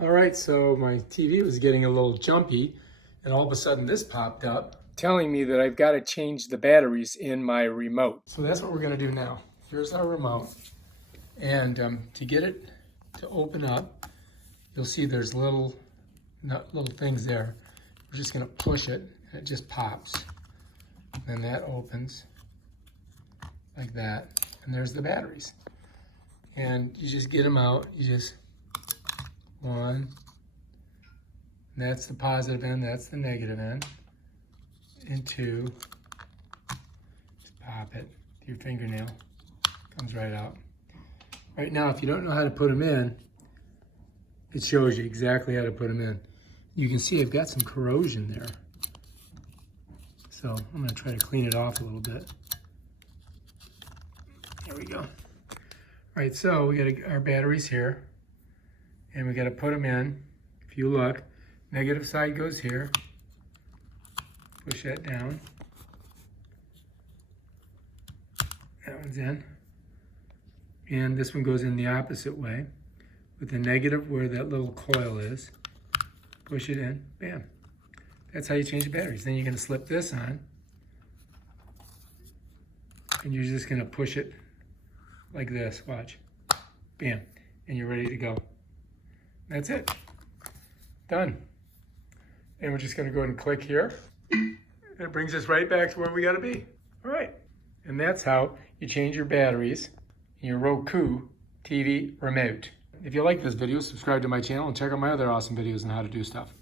All right, so my TV was getting a little jumpy, and all of a sudden this popped up telling me that I've got to change the batteries in my remote. So that's what we're going to do now. Here's our remote, and to get it to open up, you'll see there's little things there. We're just going to push it, and it just pops. Then that opens like that, and there's the batteries. And you just get them out. You just one, that's the positive end, that's the negative end, and two, just pop it with your fingernail, comes right out. Right now, if you don't know how to put them in, it shows you exactly how to put them in. You can see I've got some corrosion there, so I'm going to try to clean it off a little bit. There we go. All right, so we got our batteries here. And we got to put them in. If you look, negative side goes here. Push that down. That one's in. And this one goes in the opposite way, with the negative where that little coil is. Push it in, bam. That's how you change the batteries. Then you're going to slip this on. And you're just going to push it like this, watch. Bam, and you're ready to go. That's it, done. And we're just gonna go ahead and click here. And it brings us right back to where we gotta be. All right, and that's how you change your batteries in your Roku TV remote. If you like this video, subscribe to my channel and check out my other awesome videos on how to do stuff.